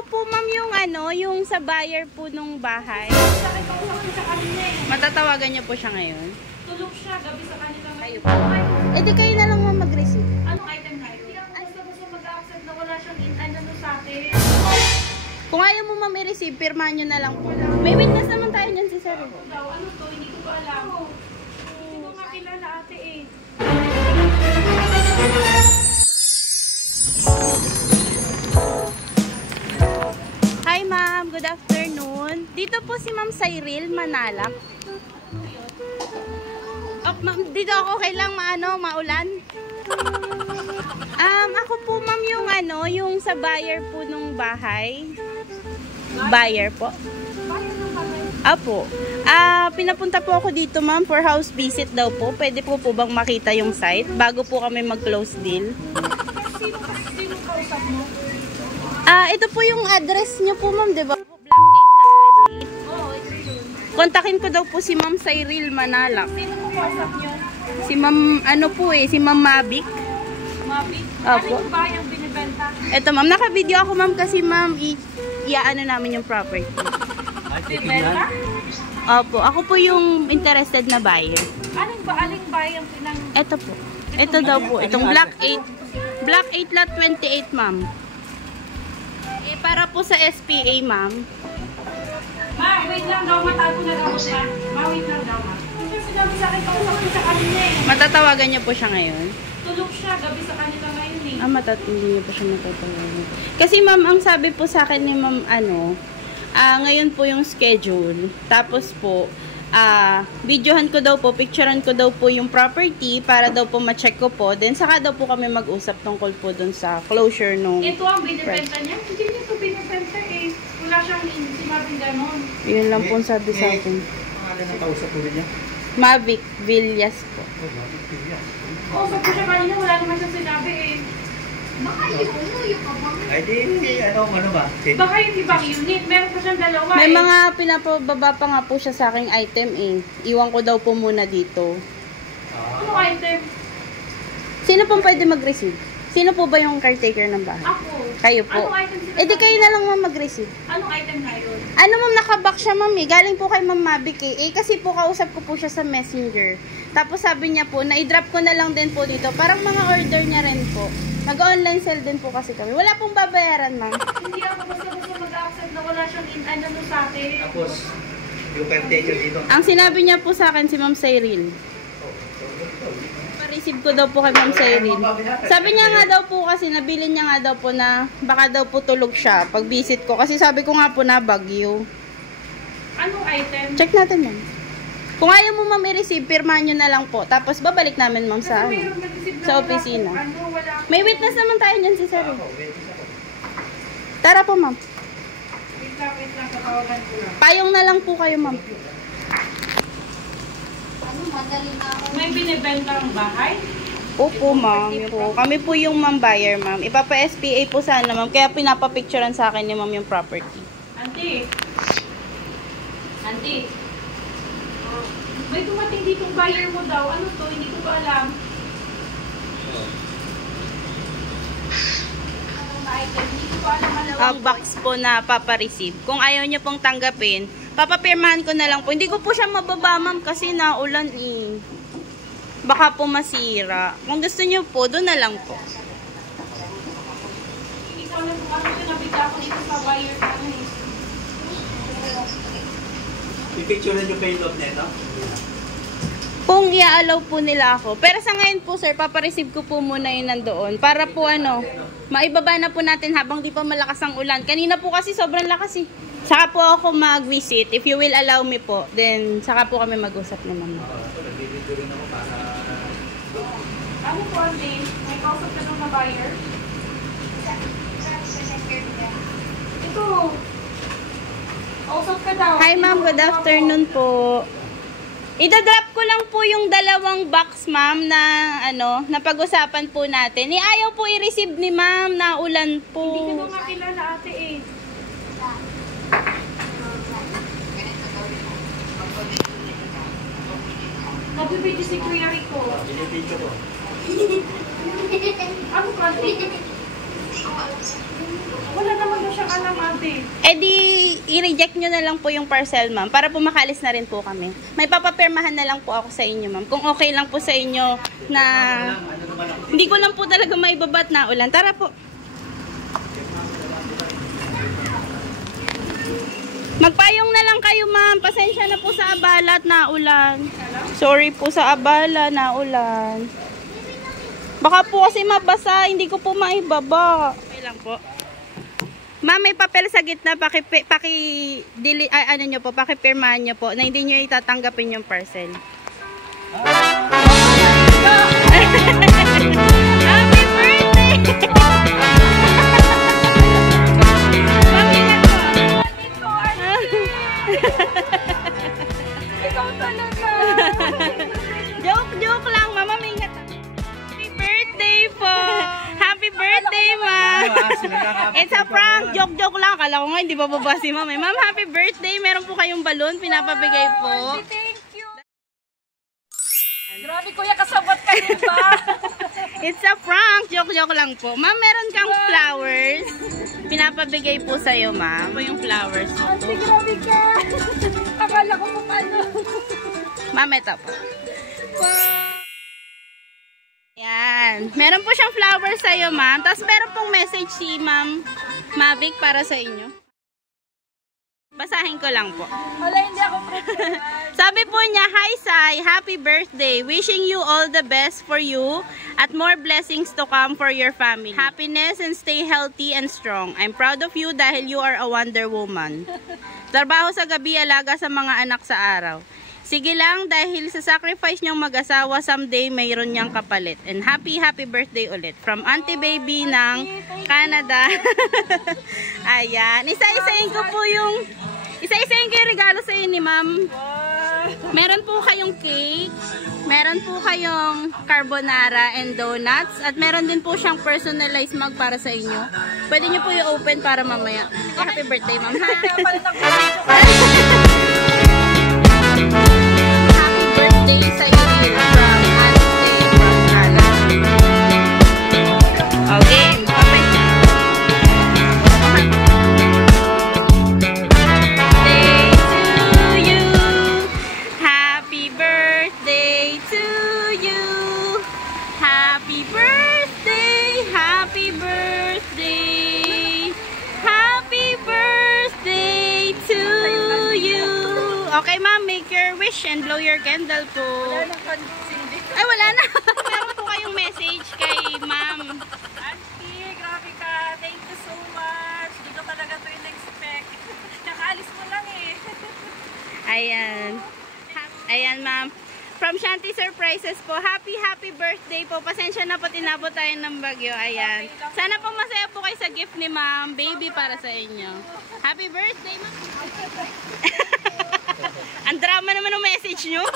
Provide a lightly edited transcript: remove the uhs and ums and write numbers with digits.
ako po ma'am yung yung sa buyer po nung bahay. Sakit ako sa kanina eh. Matatawagan niyo po siya ngayon? Tulog siya, gabi sa kanila ngayon. Eh di kayo na lang ma'am mag-receive. Anong item na yun? Basta mag-accept na wala siyang in-ano sa atin. Kung ayaw mo ma'am i-receive, pirmahan nyo na lang po. May witness naman tayo dyan si sir. Ano to? Hindi ko ba alam? Hindi ko nga kilala ate eh. Hi ma'am, good afternoon. Dito po si Ma'am Cyril Manalak. Oh, ma'am, dito ako kailang maulan. Ako po ma'am yung yung sa buyer po nung bahay. Buyer po. Bayan ng bagay. Apo. Pinapunta po ako dito ma'am for house visit daw po. Pwede po bang makita yung site bago po kami mag-close deal? Sino kausap mo? Ito po yung address nyo po ma'am, di ba? Block 8, Lot 28. Oo, ito yun. Kontakin ko daw po si Ma'am Cyril Manalak. Sino po kausap niyo? Si Ma'am, si Ma'am Mavic. Mabit? Opo. Anong bayang binibenta? Ito ma'am, naka-video ako ma'am kasi ma'am, iaano namin yung property. Binibenta? Opo, ako po yung interested na buyer. Aling bayang pinang... Ito po. Ito daw po, itong Block 8. Block 8 Lot 28 ma'am. Para po sa SPA ma'am. Ma, wait lang daw, matago na daw siya. Ma, wait lang daw, ma. Kasi sinabi sa akin, kausap ko sa kanina eh. Matatawagan niyo po siya ngayon? Tulog siya, gabi sa kanila ngayon eh. Hindi niyo po siya matatawagan. Kasi ma'am, ang sabi po sa akin ni ma'am, ngayon po yung schedule. Tapos po, videohan ko daw po, picturean ko daw po yung property para daw po ma-check ko po. Then saka daw po kami mag-usap tungkol po dun sa closure nung... Ito ang binibenta niya? Hindi niya ito binibenta eh. Wala siyang sinabing ganon. Yun lang po sabi sa akin. Ano na kausap ulit niya? Mavic Villas po. Kausap ko siya kanina, wala naman siyang sinabi eh. Baka yung kabang. Ay di, ano ba? Baka yung ibang unit, meron pa siyang dalawa May eh. mga pinapababa pa nga po siya sa aking item eh. Iwan ko daw po muna dito. Ano item? Sino pong pwede mag-receive? Sino po ba yung caretaker ng bahay? Ako. Kayo po. Anong item sila? Eh di kayo na lang ma'am mag-receive. Anong item na yun? Ma'am, nakabox siya ma'am eh. Galing po kay Ma'am Mavic eh. Kasi po kausap ko po siya sa messenger. Tapos sabi niya po, na-drop ko na lang din po dito. Parang mga order niya rin po. Mag-online sell din po kasi kami. Wala pong babayaran ma'am. Hindi ako basta mag-accept na wala siyang in-ano sa akin. Tapos, yung caretaker dito. Ang sinabi niya po sa akin si Ma'am Cyril. Pa-receive ko daw po kay Ma'am Cyril. Sabi niya nga daw po kasi, nabili niya nga daw po na baka daw po tulog siya pag visit ko. Kasi sabi ko nga po na bagyo. Anong item? Check natin ma'am. Kung ayaw mo ma'am i-receive, pirmahan nyo na lang po. Tapos babalik namin ma'am sa, Kasi mayroong nag-receive na sa wala opisina. po. Ano, wala. May witness naman tayo dyan si Sir. Tara po ma'am. Wait lang, katawagan ko lang. Payong na lang po kayo ma'am. May binibenta ang bahay? Opo ma'am. Kami po yung ma'am buyer ma'am. Ipapa-SPA po sana ma'am. Kaya pinapapicturean sa akin ni ma'am yung property. Auntie. Auntie. May dumating ditong buyer mo daw. Ano to? Hindi ko ba alam. Anong item? Hindi ko ba alam. Ang box po na papareceive. Kung ayaw nyo pong tanggapin, papapirmahan ko na lang po. Hindi ko po siya mababa ma'am kasi naulan eh. Baka po masira. Kung gusto nyo po, doon na lang po. Hindi ko alam kung ano pinabigla ko dito sa buyer ka na eh. I-picturean nyo pa yung loob nito? Kung i-allow po nila ako. Pero sa ngayon po sir, papareceive ko po muna yun nandoon. Para po maibaba na po natin habang di pa malakas ang ulan. Kanina po kasi sobrang lakas eh. Saka po ako mag-visit. If you will allow me po, then saka po kami mag-usap ni mama. Nagbibidyo rin ako para... Ano po, Auntie? May kausap ka nung na buyer? Ito. Kausap ka daw. Hi ma'am, good afternoon po. Idadrop ko lang po yung dalawang box ma'am na na pag-usapan po natin. Ayaw po i-receive ni ma'am na ulan po. Hindi ko nga kilala ate eh. Nagbibidyo si Kuya Rico. Binibidyo ko. Ano ka? Wala naman daw siyang alam, Eh di, i-reject nyo na lang po yung parcel, ma'am, para po makalis na rin po kami. May papapirmahan na lang po ako sa inyo, ma'am. Kung okay lang po sa inyo na hindi ko lang po talaga maibabat na ulan. Tara po. Magpayong na lang kayo, ma'am. Pasensya na po sa abala at naulan. Sorry po sa abala, naulan. Baka po kasi mabasa, hindi ko po maibaba. Okay lang po. Ma'am, may papel sa gitna, ano nyo po, pakipirmahan nyo po na hindi nyo itatanggapin yung parcel. Happy birthday! Ikaw talaga. Joke lang, mama, mingat. Happy birthday po! Happy birthday, ma'am! It's a prank! Joke lang. Kala ko nga, hindi bababa si ma'am. Ma'am, happy birthday! Meron po kayong balon, pinapabigay po. Thank you. Grabe kuya, kasabot ka din ba? It's a prank! Joke lang po. Ma'am, meron kang flowers. Pinapabigay po sa'yo, ma'am. Po yung flowers mo po. Grabe ka. Akala ko kung ano. Ma'am, ito po. Yan. Meron po siyang flowers sa'yo, ma'am. Tapos meron pong message si Ma'am Mavic para sa inyo. Basahin ko lang po. Wala, hindi ako prepared. Sabi po niya, "Hi Sai, happy birthday. Wishing you all the best for you at more blessings to come for your family. Happiness and stay healthy and strong. I'm proud of you dahil you are a Wonder Woman. Trabaho sa gabi, alaga sa mga anak sa araw. Sige lang, dahil sa sacrifice niyong mag-asawa, someday mayroon niyang kapalit. And happy birthday ulit. From Auntie Baby ng Canada." Ayan. Isa-isahin ko yung regalo sa inyo ni ma'am. Meron po kayong cake, meron po kayong carbonara and donuts, at meron din po siyang personalized mug para sa inyo. Pwede niyo po i-open para mamaya. Happy birthday, ma'am. Happy birthday sa iyo from Ate from Canada. Okay. Okay, ma'am, make your wish and blow your candle po. Wala nang konsindi. Ay, wala na. Meron po kayong message kay ma'am. Auntie, grabe ka. Thank you so much. Hindi ko talaga ito in-expect. Nakaalis mo lang eh. Ayan. Ayan, ma'am. From Shanty Surprises po. Happy birthday po. Pasensya na po, tinabot tayo ng bagyo. Ayan. Sana po masaya po kayo sa gift ni ma'am. Baby para sa inyo. Happy birthday, ma'am. Ang drama naman ng message nyo.